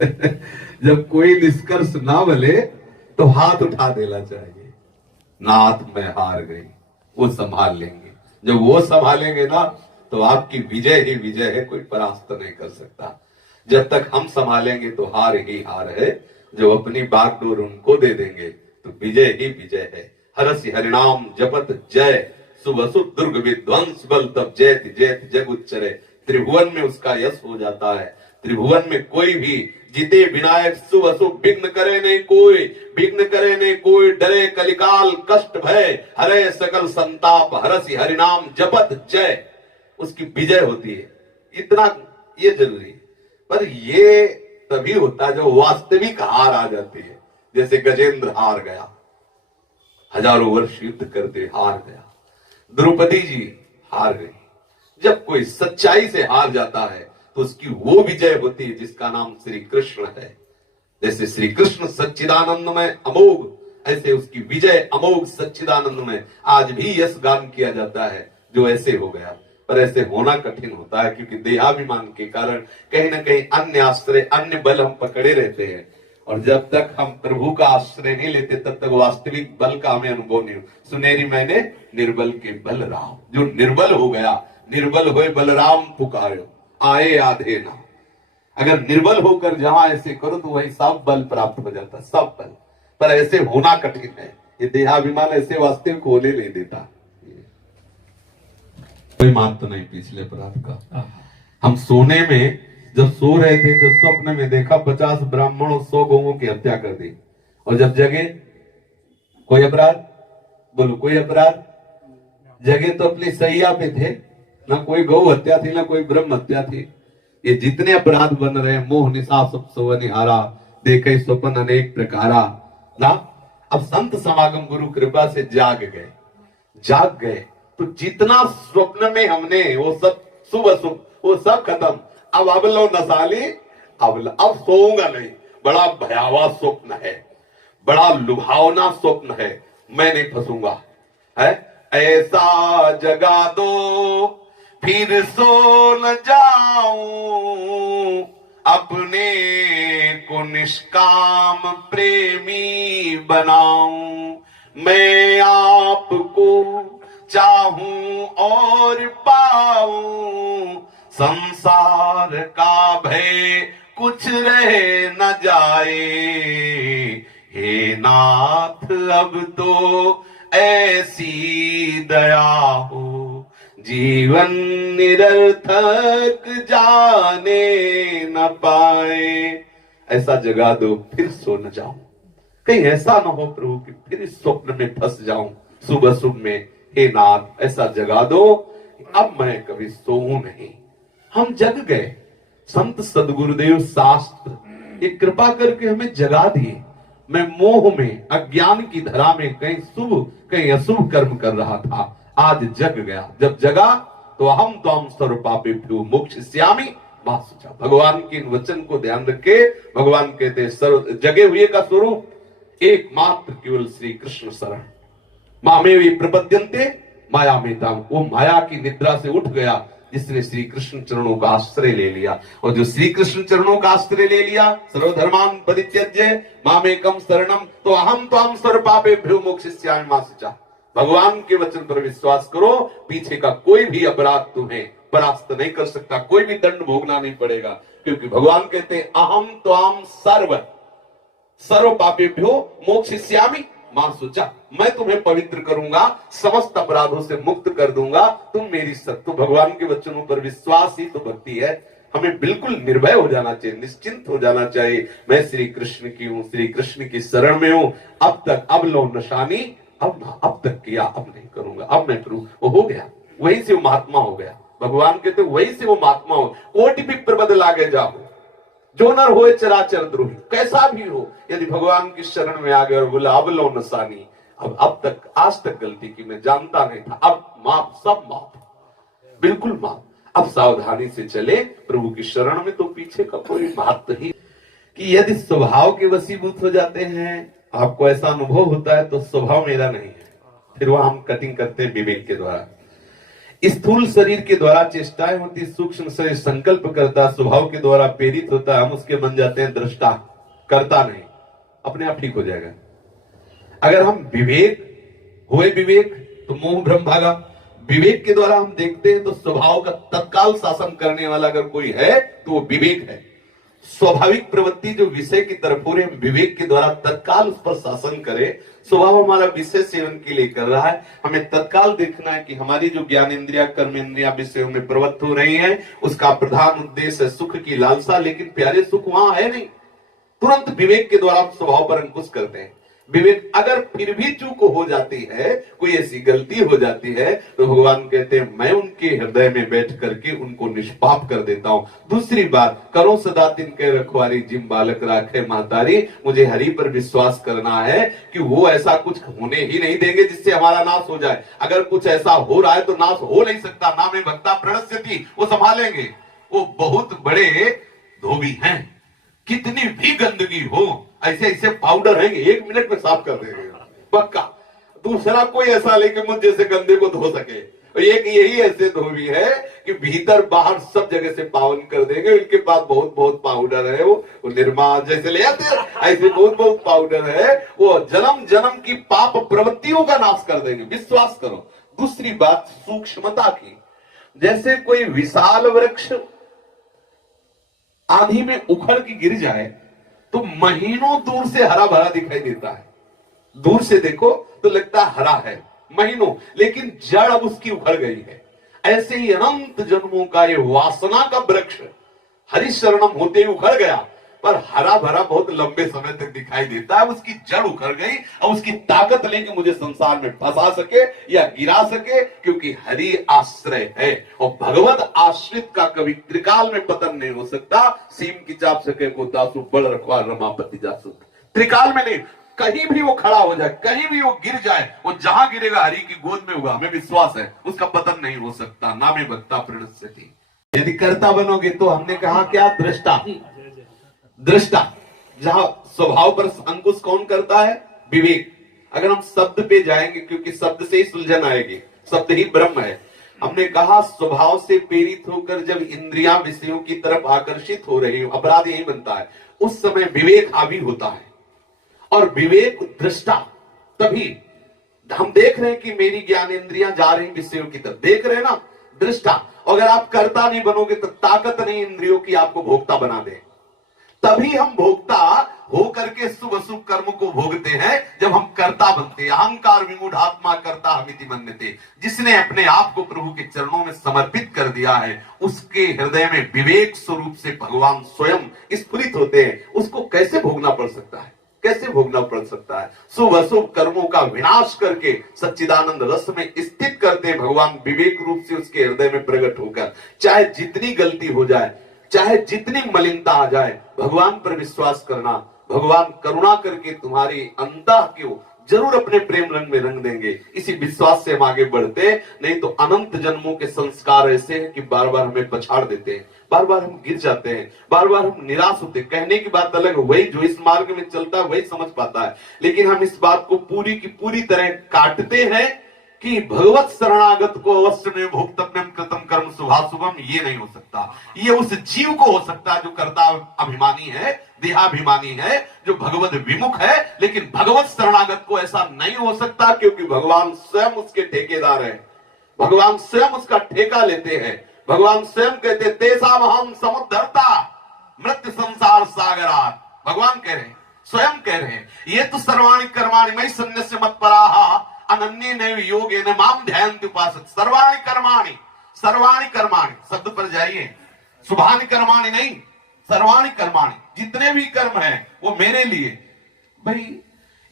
जब कोई निष्कर्ष ना मिले तो हाथ उठा देना चाहिए। नाथ मैं हार गई, वो संभाल लेंगे। जब वो संभालेंगे ना तो आपकी विजय ही विजय है, कोई परास्त नहीं कर सकता। जब तक हम संभालेंगे तो हार ही हार है। जो अपनी बागडोर उनको दे देंगे तो विजय ही विजय है। हरसि हरिनाम जपत जय, सुबसु दुर्ग विध्वंस बल तब जयति जयति जग उच्चरे। त्रिभुवन में उसका यश हो जाता है। त्रिभुवन में कोई भी जीते विनायक शुभ अशुभ विघ्न करे नहीं कोई, विघ्न करे नहीं कोई, डरे कलिकाल कष्ट भय, हरे सकल संताप, हरसि हरिनाम जपत जय, उसकी विजय होती है। इतना ये जरूरी है। पर ये तभी होता है जब वास्तविक हार आ जाती है। जैसे गजेंद्र हार गया, हजारों वर्ष युद्ध करते हार गया। द्रौपदी जी हार गई। जब कोई सच्चाई से हार जाता है तो उसकी वो विजय होती है जिसका नाम श्री कृष्ण है। जैसे श्री कृष्ण सच्चिदानंद में अमोघ, ऐसे उसकी विजय अमोघ सच्चिदानंद में आज भी यश गान किया जाता है जो ऐसे हो गया। पर ऐसे होना कठिन होता है क्योंकि देहाभिमान के कारण कहीं ना कहीं अन्य आश्रय अन्य बल हम पकड़े रहते हैं। और जब तक हम प्रभु का आश्रय नहीं लेते तब तक वास्तविक बल का हमें अनुभव नहीं हो। सुनेरी मैंने निर्बल के बल राम, जो निर्बल हो गया, निर्बल हुए बलराम पुकारो आए आधे ना। अगर निर्बल होकर जहां ऐसे करो तो वही सब बल प्राप्त हो जाता, सब बल। पर ऐसे होना कठिन है। ये देहाभिमान ऐसे वास्तविक होने नहीं देता। कोई मान तो नहीं पिछले अपराध का। हम सोने में जब सो रहे थे तो स्वप्न में देखा 50 ब्राह्मणों 100 गौओं की हत्या कर दी। और जब जगे कोई अपराध, बोलो कोई अपराध? जगे तो अपनी सैया पे थे, ना कोई गौ हत्या थी ना कोई ब्रह्म हत्या थी। ये जितने अपराध बन रहे हैं, मोह निशा सब सोवनिहारा, देखे स्वप्न अनेक प्रकारा ना। अब संत समागम गुरु कृपा से जाग गए तो जितना स्वप्न में हमने वो सब शुभ अशुभ वो सब खत्म। अब लो नसाली, अब सोऊंगा नहीं। बड़ा भयावह स्वप्न है, बड़ा लुभावना स्वप्न है, मैं नहीं फंसूंगा। है ऐसा जगा दो फिर सो न जाऊं, अपने को निष्काम प्रेमी बनाऊं। मैं आपको चाहूं और पाऊं, संसार का भय कुछ रह न जाए। हे नाथ अब तो ऐसी दया हो, जीवन निरर्थक जाने न पाए। ऐसा जगा दो फिर सो न जाऊं। कहीं ऐसा न हो प्रभु कि फिर इस स्वप्न में फंस जाऊं सुबह सुबह में। हे नाथ ऐसा जगा दो, अब मैं कभी सोऊं नहीं। हम जग गए। संत सदगुरुदेव शास्त्र ये कृपा करके हमें जगा दिए। मैं मोह में अज्ञान की धरा में कहीं शुभ कहीं अशुभ कर्म कर रहा था, आज जग गया। जब जगा तो हम तो हम सर्वपापेभ्यो मोक्षयिष्यामि मा शुचा। भगवान के इन वचन को ध्यान रखे। भगवान कहते सर्व जगे हुए का स्वरूप एकमात्र केवल श्री कृष्ण शरण। मामेव प्रपद्यन्ते माया में ताम, वो माया की निद्रा से उठ गया जिसने श्री कृष्ण चरणों का आश्रय ले लिया। और जो श्री कृष्ण चरणों का आश्रय ले लिया, सर्वधर्मान परित्यज्य मामेकम शरणम, तो हम सर्वपापेभ्यो मोक्षयिष्यामि मा शुचा। भगवान के वचन पर विश्वास करो, पीछे का कोई भी अपराध तुम्हें परास्त नहीं कर सकता, कोई भी दंड भोगना नहीं पड़ेगा। क्योंकि भगवान कहते हैं अहम त्वाम सर्व पापेभ्यो मोक्षयिष्यामि मा शुचा। मैं तुम्हें पवित्र करूंगा, समस्त अपराधों से मुक्त कर दूंगा, तुम मेरी तो भगवान के वचनों पर विश्वास ही तो भक्ति है। हमें बिल्कुल निर्भय हो जाना चाहिए, निश्चिंत हो जाना चाहिए। मैं श्री कृष्ण की हूँ, श्री कृष्ण की शरण में हूँ। अब तक अब लो नशानी, अब तक किया अब नहीं करूंगा, अब मैं करूं। वो हो गया, वहीं से वो महात्मा हो गया। भगवान कहते वहीं से वो महात्मा हो। कोटि विप्र बदल आगे जाओ, जो नर होए चराचर द्रोही, कैसा भी हो, यदि भगवान की शरण में आ गए और बोला अब लो नसानी, अब तक आज तक गलती की, मैं जानता नहीं था, अब माफ, सब माफ, बिल्कुल माफ। अब सावधानी से चले प्रभु की शरण में, तो पीछे का कोई महत्व ही। कि यदि स्वभाव के वशीभूत हो जाते हैं, आपको ऐसा अनुभव होता है तो स्वभाव मेरा नहीं है, फिर वह हम कटिंग करते हैं विवेक के द्वारा। स्थूल शरीर के द्वारा चेष्टाएं होती, सूक्ष्म शरीर संकल्प करता, स्वभाव के द्वारा प्रेरित होता, हम उसके बन जाते हैं दृष्टा, करता नहीं, अपने आप ठीक हो जाएगा। अगर हम विवेक तो मोह भ्रम भागा। विवेक के द्वारा हम देखते हैं तो स्वभाव का तत्काल शासन करने वाला अगर कोई है तो वो विवेक है। स्वाभाविक प्रवृत्ति जो विषय की तरफ हो रही है, विवेक के द्वारा तत्काल उस पर शासन करे। स्वभाव हमारा विषय सेवन के लिए कर रहा है, हमें तत्काल देखना है कि हमारी जो ज्ञान इंद्रिया कर्म इंद्रिया विषयों में प्रवृत्त हो रही है, उसका प्रधान उद्देश्य है सुख की लालसा, लेकिन प्यारे सुख वहां है नहीं। तुरंत विवेक के द्वारा हम स्वभाव पर अंकुश करते हैं। विवेक अगर फिर भी चूक हो जाती है, कोई ऐसी गलती हो जाती है, तो भगवान कहते हैं मैं उनके हृदय में बैठ करके उनको निष्पाप कर देता हूं। दूसरी बात, करो सदा तिनके रखवारी जिम बालक राखे महतारी, मुझे हरि पर विश्वास करना है कि वो ऐसा कुछ होने ही नहीं देंगे जिससे हमारा नाश हो जाए। अगर कुछ ऐसा हो रहा है तो नाश हो नहीं सकता, ना में भक्ता प्रणश्यति, वो संभालेंगे। वो बहुत बड़े धोबी हैं, कितनी भी गंदगी हो ऐसे ऐसे पाउडर है 1 मिनट में साफ कर देंगे पक्का। दूसरा कोई ऐसा लेके मुझ जैसे गंदे को धो सके, एक यही ऐसे धोबी है कि भीतर बाहर सब जगह से पावन कर देंगे। इनके पास बहुत बहुत पाउडर है, वो निर्मा जैसे ले आते हैं, ऐसे बहुत बहुत पाउडर है, वो जन्म जन्म की पाप प्रवृत्तियों का नाश कर देंगे, विश्वास करो। दूसरी बात सूक्ष्मता की, जैसे कोई विशाल वृक्ष आंधी में उखड़ के गिर जाए तो महीनों दूर से हरा भरा दिखाई देता है। दूर से देखो तो लगता है हरा है महीनों, लेकिन जड़ अब उसकी उखड़ गई है। ऐसे ही अनंत जन्मों का ये वासना का वृक्ष हरिशरणम होते ही उखड़ गया, पर हरा भरा बहुत लंबे समय तक दिखाई देता है। उसकी जड़ उखड़ गई और उसकी ताकत लेके मुझे संसार में फंसा सके या गिरा सके, क्योंकि हरि आश्रय है। और भगवत आश्रित का कभी त्रिकाल में पतन नहीं हो सकता। सीम की चाप सके को दासु बड़ रखवा रमापति जासु, त्रिकाल में नहीं। कहीं भी वो खड़ा हो जाए, कहीं भी वो गिर जाए, वो जहां गिरेगा हरि की गोद में होगा, हमें विश्वास है उसका पतन नहीं हो सकता। ना में भक्ता प्रणश्यति। यदि कर्ता बनोगे तो हमने कहा क्या, दृष्टा। दृष्टा जहां स्वभाव पर अंकुश कौन करता है, विवेक। अगर हम शब्द पे जाएंगे, क्योंकि शब्द से ही सुलझन आएगी, शब्द ही ब्रह्म है। हमने कहा स्वभाव से प्रेरित होकर जब इंद्रियां विषयों की तरफ आकर्षित हो रही हो, अपराध यही बनता है, उस समय विवेक हावी होता है। और विवेक दृष्टा, तभी हम देख रहे हैं कि मेरी ज्ञान इंद्रियां जा रही विषयों की तरफ, देख रहे हैं ना, दृष्टा। अगर आप कर्ता नहीं बनोगे तो ताकत नहीं इंद्रियों की आपको भोक्ता बना दे। तभी हम भोक्ता हो करके शुभ अशुभ कर्म को भोगते हैं जब हम कर्ता बनते हैं। अहंकार विमूढ़ात्मा कर्ता हमिति मन्यते। जिसने अपने आप को प्रभु के चरणों में समर्पित कर दिया है, उसके हृदय में विवेक स्वरूप से भगवान स्वयं स्फुरित होते हैं। उसको कैसे भोगना पड़ सकता है, कैसे भोगना पड़ सकता है? शुभ अशुभ कर्मों का विनाश करके सच्चिदानंद रस में स्थित करते भगवान विवेक रूप से उसके हृदय में प्रकट होकर। चाहे जितनी गलती हो जाए, चाहे जितनी मलिनता आ जाए, भगवान पर विश्वास करना। भगवान करुणा करके तुम्हारी अंतः को जरूर अपने प्रेम रंग में रंग देंगे। इसी विश्वास से हम आगे बढ़ते, नहीं तो अनंत जन्मों के संस्कार ऐसे हैं कि बार बार हमें पछाड़ देते हैं, बार बार हम गिर जाते हैं, बार बार हम निराश होते हैं। कहने की बात अलग है, वही जो इस मार्ग में चलता है वही समझ पाता है, लेकिन हम इस बात को पूरी की पूरी तरह काटते हैं कि भगवत शरणागत को अवश्य में भोक्तव्यम कृतम कर्म शुभाशुभम, ये नहीं हो सकता। ये उस जीव को हो सकता है जो कर्ता अभिमानी है, देहाभिमानी है, जो भगवत विमुख है। लेकिन भगवत शरणागत को ऐसा नहीं हो सकता, क्योंकि भगवान स्वयं उसके ठेकेदार है, भगवान स्वयं उसका ठेका लेते हैं। भगवान स्वयं कहते तेसाम हम समुद्धरता मृत्यु संसार सागरात। भगवान कह रहे हैं, स्वयं कह रहे हैं, ये तो सर्वाणि कर्माणि मयि सन्न्यस्य मत्पराः अनन्य नैव योगेन माम ध्यायन्ति उपासते। सर्वाणि कर्माणि, सर्वाणि कर्माणि शब्द पर जाइए, शुभानि कर्माणि नहीं, सर्वाणि कर्माणि, जितने भी कर्म हैं वो मेरे लिए। भाई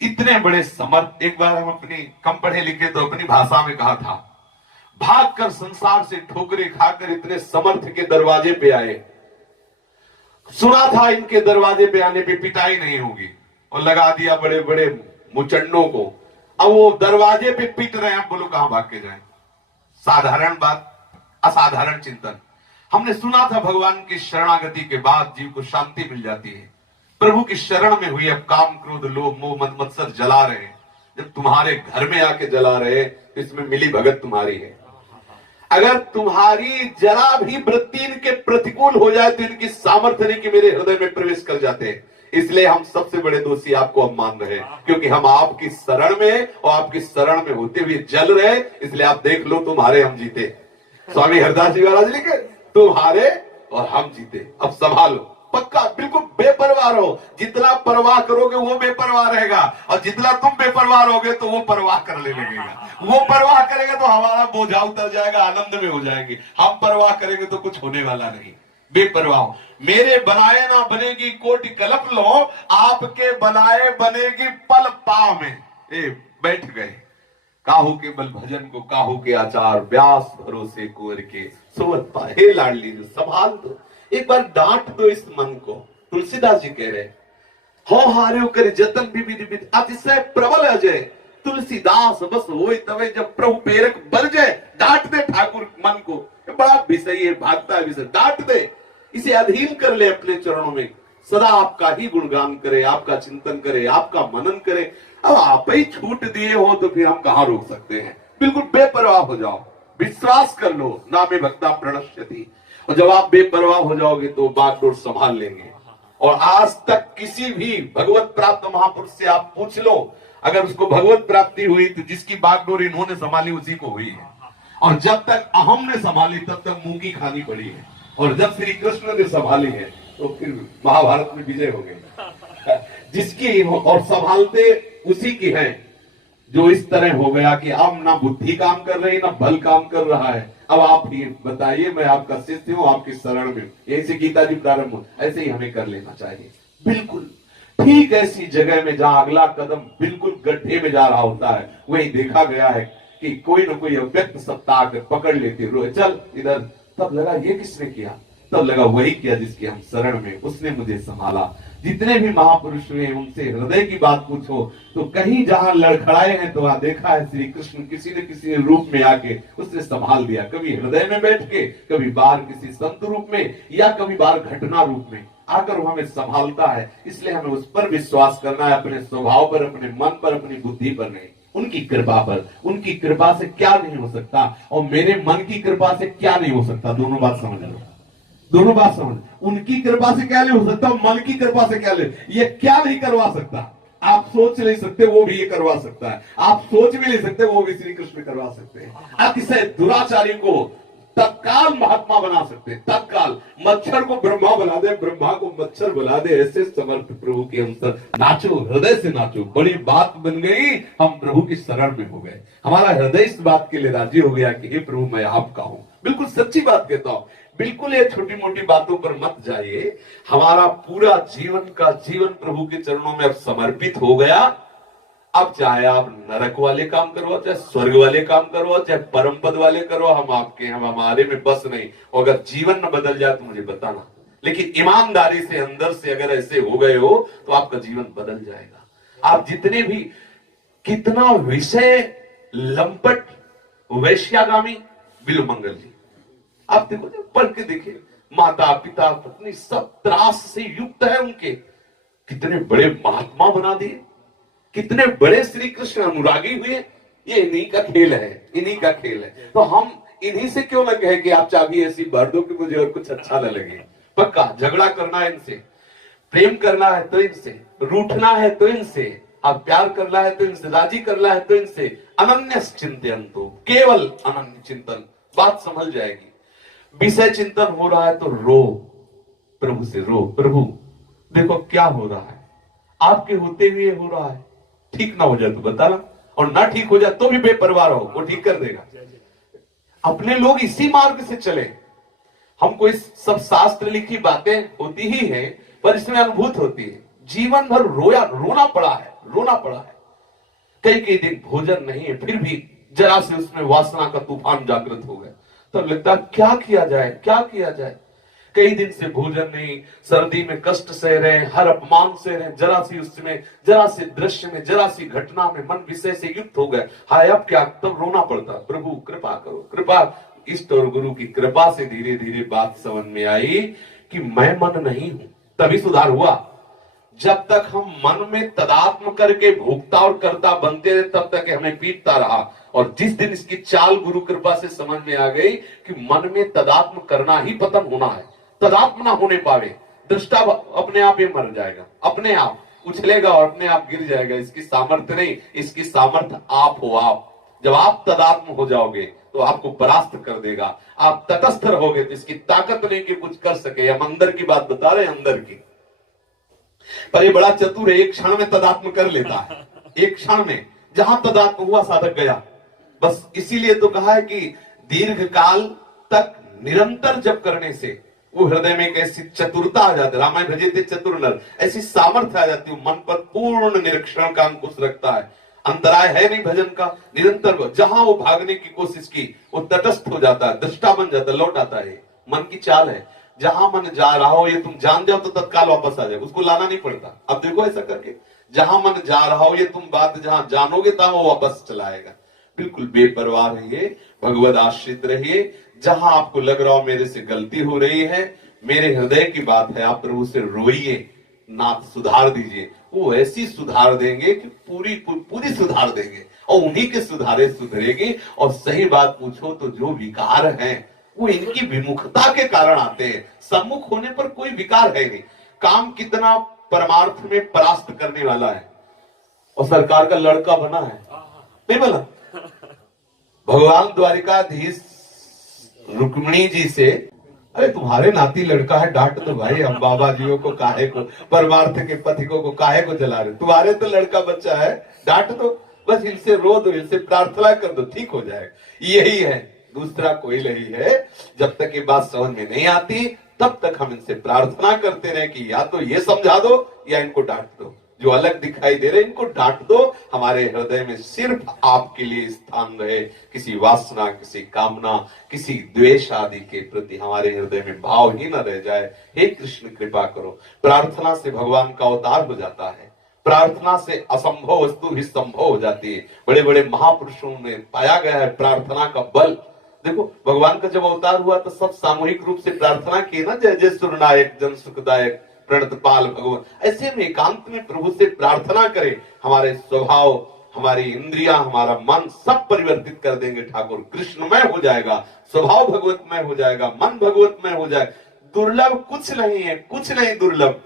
इतने बड़े समर्थ, एक बार हम अपनी कम पढ़े लिखे तो अपनी भाषा में कहा था, भागकर संसार से ठोकरें खाकर इतने समर्थ के दरवाजे पे आए। सुना था इनके दरवाजे पे आने पे पिटाई नहीं होगी, और लगा दिया बड़े बड़े मुचंडों को। अब वो दरवाजे पे पीट रहे हैं, बोलो कहां भाग के जाएं? साधारण बात, असाधारण चिंतन। हमने सुना था भगवान की शरणागति के बाद जीव को शांति मिल जाती है। प्रभु की शरण में हुई, अब काम क्रोध लोभ मोह मद मत्सर जला रहे हैं। जब तुम्हारे घर में आके जला रहे तो इसमें मिली भगत तुम्हारी है। अगर तुम्हारी जरा भी वृत्ति इनके प्रतिकूल हो जाए तो इनकी सामर्थ्य नहीं कि मेरे हृदय में प्रवेश कर जाते हैं। इसलिए हम सबसे बड़े दोषी आपको हम मान रहे हैं, क्योंकि हम आपकी शरण में और आपकी शरण में होते हुए जल रहे। इसलिए आप देख लो, तुम्हारे हम जीते। स्वामी हरदास जी महाराज लिखे, तुम्हारे और हम जीते। अब संभालो, पक्का बिल्कुल बेपरवाह रहो। जितना परवाह करोगे वो बेपरवाह रहेगा, और जितना तुम बेपरवाह रहोगे तो वो परवाह करने लगेगा। वो परवाह करेगा तो हमारा बोझा उतर जाएगा, आनंद में हो जाएंगे। हम परवाह करेंगे तो कुछ होने वाला नहीं। बेपरवाह, मेरे बनाए ना बनेगी कोटि कल्प लो, आपके बनाए बनेगी पल पाव में। बैठ गए काहू के बल भजन को, काहू के आचार व्यास भरोसे कुंवर के सोवत पाए। हे लाडली जो संभाल दो, एक बार डांट दो इस मन को। तुलसीदास जी कह रहे, हो हारे कर जतन भी विधि अतिशय प्रबल अजय, तुलसीदास बस होए तवे जब प्रभु प्रेरक बल जाए। डांट दे ठाकुर मन को, बड़ा विषय है, भागता है विषय, डांट दे, इसे अधीन कर ले अपने चरणों में। सदा आपका ही गुणगान करे, आपका चिंतन करे, आपका मनन करे। अब आप ही छूट दिए हो तो फिर हम कहां रोक सकते हैं। बिल्कुल बेपरवाह हो जाओ, विश्वास कर लो, नामे भक्ता प्रणश्यति। और जब आप बेपरवाह हो जाओगे तो बागडोर संभाल लेंगे। और आज तक किसी भी भगवत प्राप्त महापुरुष से आप पूछ लो, अगर उसको भगवत प्राप्ति हुई तो जिसकी बागडोर इन्होंने संभाली उसी को हुई है। और जब तक अहम ने संभाली तब तक मुंह की खानी पड़ी है। और जब श्री कृष्ण ने संभाली है तो फिर महाभारत में विजय हो गई। जिसकी और संभालते उसी की है, जो इस तरह हो गया कि अब ना बुद्धि काम कर रही ना बल काम कर रहा है। अब आप ही बताइए, मैं आपका शिष्य हूं, आपकी शरण में। यही से गीता जी प्रारंभ हो, ऐसे ही हमें कर लेना चाहिए। बिल्कुल ठीक ऐसी जगह में जहां अगला कदम बिल्कुल गड्ढे में जा रहा होता है, वही देखा गया है कि कोई ना कोई अव्यक्त सत्ता आकर पकड़ लेती, रो चल इधर। तब लगा ये किसने किया? तब लगा वही किया जिसके हम शरण में, उसने मुझे संभाला। जितने भी महापुरुष हुए उनसे हृदय की बात पूछो तो कहीं जहां लड़खड़ाए हैं तो वहां देखा है श्री कृष्ण किसी न किसी रूप में आके उसने संभाल दिया। कभी हृदय में बैठ के, कभी बाहर किसी संत रूप में, या कभी बाहर घटना रूप में आकर वो हमें संभालता है। इसलिए हमें उस पर विश्वास करना है, अपने स्वभाव पर, अपने मन पर, अपनी बुद्धि पर नहीं, उनकी कृपा पर। उनकी कृपा से क्या नहीं हो सकता और मेरे मन की कृपा से क्या नहीं हो सकता, दोनों बात समझ लो। दोनों बात समझ, उनकी कृपा से क्या नहीं हो सकता, मन की कृपा से क्या ले, ये क्या नहीं करवा सकता। आप सोच नहीं सकते, वो भी ये करवा सकता है। आप सोच भी नहीं सकते, वो भी श्री कृष्ण करवा सकते हैं। अतिशय दुराचारी को तत्काल महात्मा बना सकते हैं, तत्काल। मच्छर को ब्रह्मा बना दे, ब्रह्मा को मच्छर बना दे। ऐसे समर्थ प्रभु के हम सब नाचो, हृदय से नाचो। बड़ी बात बन गई, हम प्रभु की शरण में हो गए। हमारा हृदय इस बात के लिए राजी हो गया कि हे प्रभु मैं आपका हूं। बिल्कुल सच्ची बात कहता हूं। बिल्कुल ये छोटी मोटी बातों पर मत जाइए। हमारा पूरा जीवन का जीवन प्रभु के चरणों में अब समर्पित हो गया। अब चाहे आप नरक वाले काम करो, चाहे स्वर्ग वाले काम करो, चाहे परम पद वाले करो, हम आपके, हम हमारे में बस नहीं। और अगर जीवन न बदल जाए तो मुझे बताना, लेकिन ईमानदारी से अंदर से अगर ऐसे हो गए हो तो आपका जीवन बदल जाएगा। आप जितने भी, कितना विषय लंपट वैश्यागामी बिल्वमंगल जी, आप देखो, पढ़ के देखिए, माता पिता पत्नी सब त्रास से युक्त है उनके। कितने बड़े महात्मा बना दिए, कितने बड़े श्री कृष्ण अनुरागी हुए। ये इन्हीं का खेल है, इन्हीं का खेल है। तो हम इन्हीं से क्यों लगे हैं कि आप चाबी ऐसी भर दो कि मुझे और कुछ अच्छा न लगे। पक्का झगड़ा करना है इनसे, प्रेम करना है तो इनसे, रूठना है तो इनसे, आप प्यार करना है तो इनसे, राजी करना है तो इनसे। अनन्य चिंतन, केवल अनन्य चिंतन, बात समझ जाएगी। विषय चिंतन हो रहा है तो रो, प्रभु से रो, प्रभु देखो क्या हो रहा है, आपके होते हुए हो रहा है, ठीक ना हो जाए तो बताना, और ना ठीक हो जाए तो भी बेपरवाह रहो, वो ठीक कर देगा। अपने लोग इसी मार्ग से चले। हमको इस सब शास्त्र लिखी बातें होती ही है, पर इसमें अनुभूत होती है। जीवन भर रोना पड़ा है, रोना पड़ा है। कई कई दिन भोजन नहीं है, फिर भी जरा से उसमें वासना का तूफान जागृत हो गया। तो लगता क्या किया जाए, क्या किया जाए। कई दिन से भोजन नहीं, सर्दी में कष्ट सह रहे, हर अपमान सह रहे, जरा सी उसमें, जरा सी दृश्य में, जरा सी घटना में मन विषय से युक्त हो गए। हाय अब क्या, तब रोना पड़ता, प्रभु कृपा करो, कृपा। इष्ट और गुरु की कृपा से धीरे धीरे बात समझ में आई कि मैं मन नहीं हूं, तभी सुधार हुआ। जब तक हम मन में तदात्म करके भोक्ता और कर्ता बनते रहे तब तक हमें पीटता रहा। और जिस दिन इसकी चाल गुरु कृपा से समझ में आ गई कि मन में तदात्म करना ही पतन होना है, तदात्म ना होने पावे, दृष्टा अपने आप ही मर जाएगा, अपने आप उछलेगा और अपने आप गिर जाएगा। इसकी सामर्थ्य नहीं, इसकी सामर्थ्य आप हो। आप जब आप तदात्म हो जाओगे तो आपको परास्त कर देगा। आप तटस्थ रहोगे तो इसकी ताकत नहीं कि कुछ कर सके। हम अंदर की बात बता रहे हैं, अंदर की। पर ये बड़ा चतुर है, एक क्षण में तदात्म कर लेता है, एक क्षण में। जहां तदात्म हुआ साधक गया। बस इसीलिए तो कहा है कि दीर्घ काल तक निरंतर जप करने से वो हृदय में एक ऐसी चतुरता आ जाती है। रामायण भजिते चतुर नर, ऐसी सामर्थ्य आ जाती है, मन पर पूर्ण निरीक्षण का अंकुश रखता है। अंतराय है नहीं भजन का, निरंतर जहां वो भागने की कोशिश की वो तटस्थ हो जाता है, दृष्टा बन जाता है, लौट आता है। मन की चाल है, जहां मन जा रहा हो ये तुम जान जाओ तो तत्काल वापस आ जाए, उसको लाना नहीं पड़ता। अब देखो ऐसा करके, जहां मन जा रहा हो ये तुम बात जहां जानोगे तहां वो वापस चलाएगा। बिल्कुल बेपरवाह रहिए, भगवद आश्रित रहिए। जहां आपको लग रहा हो मेरे से गलती हो रही है, मेरे हृदय की बात है, आप प्रभु से रोइए, नाथ सुधार दीजिए। वो ऐसी सुधार देंगे कि पूरी सुधार देंगे, और उन्हीं के सुधारे सुधरेगी। और सही बात पूछो तो जो विकार हैं वो इनकी विमुखता के कारण आते हैं। सम्मुख होने पर कोई विकार है नहीं। काम कितना परमार्थ में परास्त करने वाला है, और सरकार का लड़का बना है, नहीं बना। भगवान द्वारिकाधीश रुक्मिणी जी से, अरे तुम्हारे नाती लड़का है, डांट दो भाई, हम बाबा जियों को काहे को, परमार्थ के पथिकों को काहे को जला रहे, तुम्हारे तो लड़का बच्चा है, डांट दो, बस इनसे रो दो, इनसे प्रार्थना कर दो, ठीक हो जाएगा। यही है, दूसरा कोई नहीं है। जब तक ये बात समझ में नहीं आती तब तक हम इनसे प्रार्थना करते रहे कि या तो ये समझा दो या इनको डांट दो। जो अलग दिखाई दे रहे इनको डांट दो। हमारे हृदय में सिर्फ आपके लिए स्थान रहे, किसी वासना, किसी कामना, किसी द्वेष आदि के प्रति हमारे हृदय में भाव ही न रह जाए। हे कृष्ण कृपा करो। प्रार्थना से भगवान का अवतार हो जाता है, प्रार्थना से असंभव वस्तु भी संभव हो जाती है। बड़े बड़े महापुरुषों में पाया गया है प्रार्थना का बल। देखो भगवान का जब अवतार हुआ तो सब सामूहिक रूप से प्रार्थना की ना, जय जय सुरनायक जन सुखदायक प्रणतपाल भगवान। ऐसे में एकांत में प्रभु से प्रार्थना करें, हमारे स्वभाव, हमारी इंद्रियां, हमारा मन सब परिवर्तित कर देंगे ठाकुर। कृष्णमय हो जाएगा, स्वभाव भगवतमय हो जाएगा, मन भगवतमय हो जाएगा। दुर्लभ कुछ नहीं है, कुछ नहीं दुर्लभ।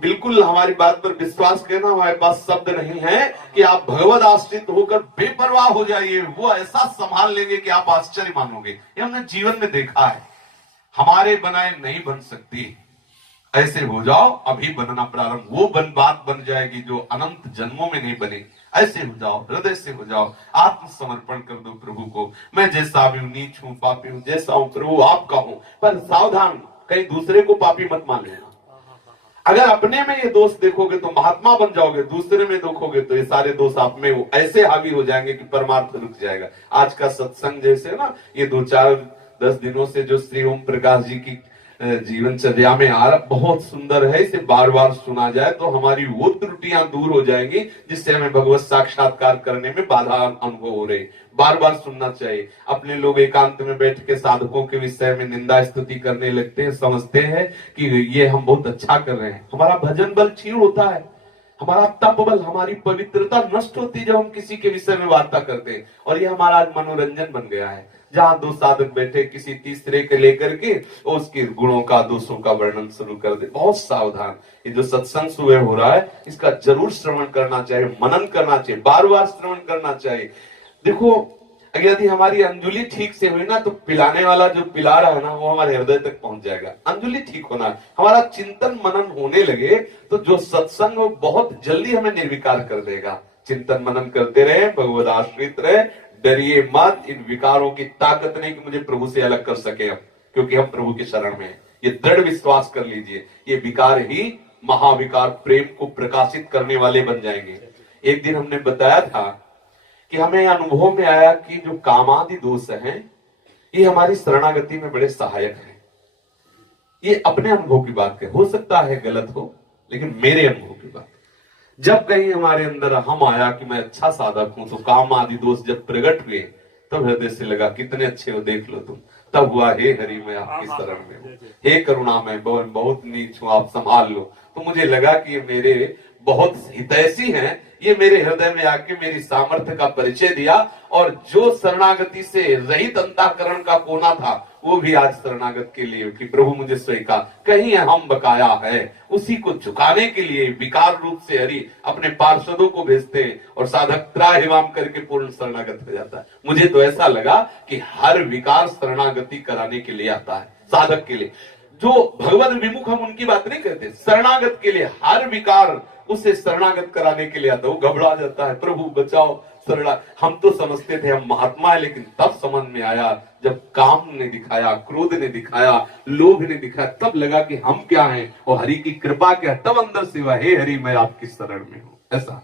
बिल्कुल हमारी बात पर विश्वास करना, हमारे पास शब्द नहीं है कि आप भगवत आश्रित होकर बेपरवाह हो जाइए, वो ऐसा संभाल लेंगे कि आप आश्चर्य मानोगे। ये हमने जीवन में देखा है, हमारे बनाए नहीं बन सकती। ऐसे हो जाओ, अभी बनना प्रारंभ, वो बात बन जाएगी जो अनंत जन्मों में नहीं बनी। ऐसे हो जाओ, हृदय से हो जाओ, आत्मसमर्पण कर दो प्रभु को। मैं जैसा भी हूं, नीच हूं, पापी हूं, जैसा हूं प्रभु आपका हूं। पर सावधान, कहीं दूसरे को पापी मत मान लेना। अगर अपने में ये दोष देखोगे तो महात्मा बन जाओगे, दूसरे में देखोगे तो ये सारे दोष आप में ऐसे हावी हो जाएंगे कि परमार्थ रुक जाएगा। आज का सत्संग जैसे ना, ये 2-4-10 दिनों से जो श्री ओम प्रकाश जी की जीवनचर्या में आ रहा, बहुत सुंदर है। इसे बार बार सुना जाए तो हमारी वो त्रुटियां दूर हो जाएंगी जिससे हमें भगवत साक्षात्कार करने में बाधा अनुभव हो रही। बार बार सुनना चाहिए। अपने लोग एकांत में बैठ के साधकों के विषय में निंदा स्तुति करने लगते हैं, समझते हैं कि ये हम बहुत अच्छा कर रहे हैं। हमारा भजन बल क्षीण होता है, हमारा तप बल, हमारी पवित्रता नष्ट होती है जब हम किसी के विषय में वार्ता करते हैं। और ये हमारा आज मनोरंजन बन गया है, जहां दो साधक बैठे किसी तीसरे के लेकर के उसके गुणों का, दोषों का वर्णन शुरू कर दे। बहुत सावधान। ये जो सत्संग सुबह हो रहा है इसका जरूर श्रवण करना चाहिए, मनन करना चाहिए, बार बार श्रवण करना चाहिए। देखो अगर यदि हमारी अंजुलि ठीक से हुई ना तो पिलाने वाला जो पिला रहा है ना वो हमारे हृदय तक पहुंच जाएगा। अंजुलि ठीक होना, हमारा चिंतन मनन होने लगे तो जो सत्संग बहुत जल्दी हमें निर्विकार कर देगा। चिंतन मनन करते रहे, भगवद आश्रित रहे, डरिए मत। इन विकारों की ताकत नहीं कि मुझे प्रभु से अलग कर सके हम, क्योंकि हम प्रभु के शरण में हैं। ये दृढ़ विश्वास कर लीजिए, ये विकार ही महाविकार प्रेम को प्रकाशित करने वाले बन जाएंगे। एक दिन हमने बताया था कि हमें अनुभव में आया कि जो कामादि दोष हैं ये हमारी शरणागति में बड़े सहायक हैं। ये अपने अनुभव की बात है, हो सकता है गलत हो, लेकिन मेरे अनुभव की बात। जब कहीं हमारे अंदर हम आया कि मैं अच्छा साधक हूं, तो काम आदि दोष जब प्रकट हुए तब हृदय से लगा कितने अच्छे हो, देख लो तुम तब हुआ, हे हरि मैं आपकी शरण में हूँ, हे करुणा मैं बहुत नीच हूँ, आप संभाल लो। तो मुझे लगा कि ये मेरे बहुत हितैषी हैं, ये मेरे हृदय में आके मेरी सामर्थ्य का परिचय दिया, और जो शरणागति से रहित अंतःकरण का कोना था वो भी आज शरणागत के लिए कि प्रभु मुझे स्वीकार, कहीं हम बकाया है, उसी को झुकाने के लिए विकार रूप से हरि अपने पार्षदों को भेजते हैं और साधक त्राहिमाम करके पूर्ण शरणागत हो जाता है। मुझे तो ऐसा लगा कि हर विकार शरणागति कराने के लिए आता है साधक के लिए। जो भगवत विमुख, हम उनकी बात नहीं करते, शरणागत के लिए हर विकार उसे शरणागत कराने के लिए आता है। वो घबरा जाता है, प्रभु बचाओ शरणा। हम तो समझते थे हम महात्मा है, लेकिन तब समझ में आया जब काम ने दिखाया, क्रोध ने दिखाया, लोभ ने दिखाया, तब लगा कि हम क्या हैं और हरि की कृपा क्या, तब अंदर से हुआ, हे हरि मैं आपकी शरण में हूं। ऐसा